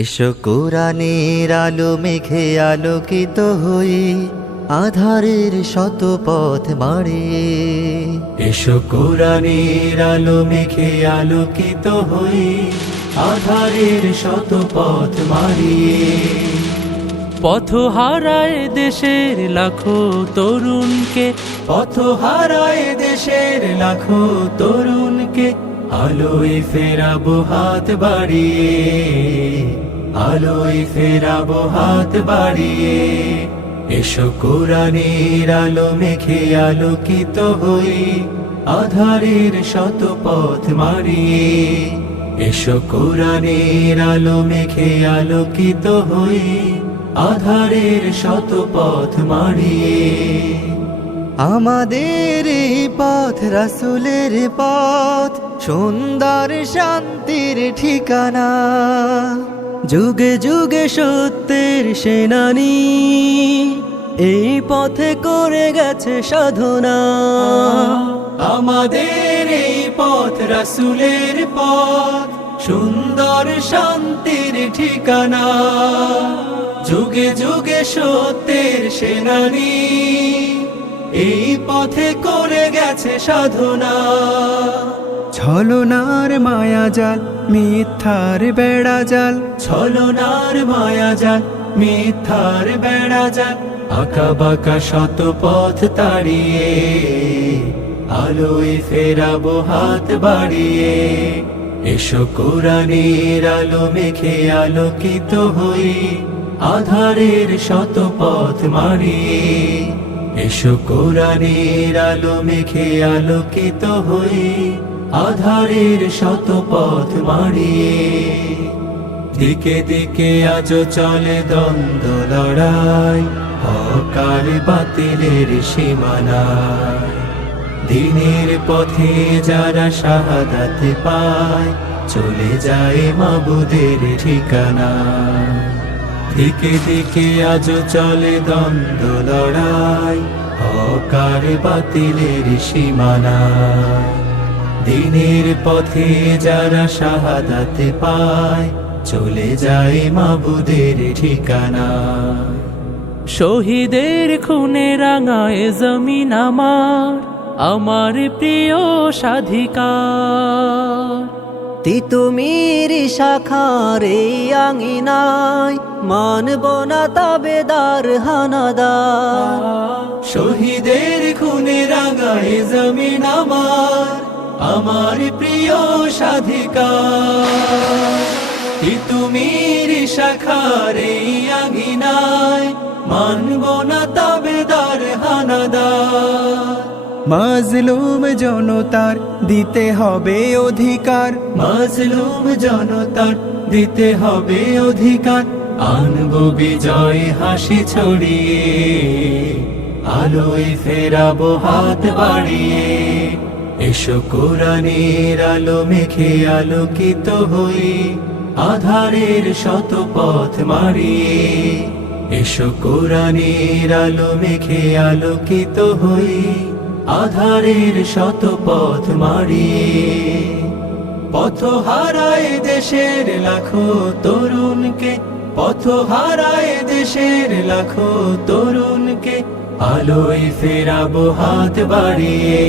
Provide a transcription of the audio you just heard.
এসো কোরআনের আলো মেঘে আলোকিত হই, আধারের শত পথ মারিয়ে। এসো কোরআনের আলো মেঘে আলোকিত হই, আধারের শত পথ মারিয়ে। পথ হারায় দেশের লাখো তরুণকে, পথ হারায় দেশের লাখো তরুণকে, আলোয় ফেরাবো হাত বাড়িয়ে, আলোয় ফেরাবো হাত বাড়িয়ে। এসো কোরআনের আলো মেঘে আলোকিত হই, আধারের শত পথ মারিয়ে। এসো কোরআনের আলো মেঘে আলোকিত হই, আধারের শত পথ মারিয়ে। আমাদের এই পথ রাসূলের পথ, সুন্দর শান্তির ঠিকানা। যুগে যুগে সত্যের সেনানী, এই পথে করে গেছে সাধনা। আমাদের এই পথ রাসূলের পথ, সুন্দর শান্তির ঠিকানা। যুগে যুগে সত্যের সেনানী, এই পথে করে গেছে সাধনা। ছলনার মায়াজাল মিথ্যার বেড়াজাল, ছলনার মায়াজাল মিথ্যার বেড়াজাল, আঁকা বাঁকা শত পথ তাড়িয়ে, আলোয় ফেরাবো হাত বাড়িয়ে। এসো কোরআনের আলো মেঘে আলোকিত হই, আধারের শত পথ মারিয়ে। এসো কোরআনের আলো মেঘে আলোকিত হই, আধারের শত পথ মারিয়ে। দিকে দিকে আজ চলে দ্বন্দ্ব লড়াই, হক আর বাতিলের সীমানায়। দিনের পথে যারা শাহাদাত পায়, চলে যায় মাবুদের ঠিকানা। দিকে দিকে আজ চলে দ্বন্দ্ব লড়াই, হক আর বাতিলের সীমানায়। দিনের পথে যারা শাহাদাত পায়, চলে যায় মাবুদের ঠিকানা। শহীদের খুনে রাঙায় জমিন আমার, আমার প্রিয় স্বাধিকার। তিতুমির শাখার এই আঙিনায়, মানব না তাবেদার হানাদার। শহীদের খুনে রাঙায় জমিন আমার, আমার প্রিয় স্বাধিকার। তিতুমির শাখার এই আঙিনায়, মানব না তাবেদার হানাদার। মাজলুম জনতার দিতে হবে অধিকার, মাজলুম জনতার দিতে হবে অধিকার। আনবো বিজয় হাসি ছড়িয়ে, আলোয় ফেরাবো হাত বাড়িয়ে। এসো কোরআনের আলো মেঘে আলোকিত হই, আধারের শত পথ মারিয়ে। এসো কোরআনের আলো মেঘে আলোকিত হই, আধারের শত পথ মারিয়ে। পথ হারায় দেশের লাখো তরুণকে, পথ হারায় দেশের লাখো তরুণকে, আলোয় ফেরাবো হাত বাড়িয়ে।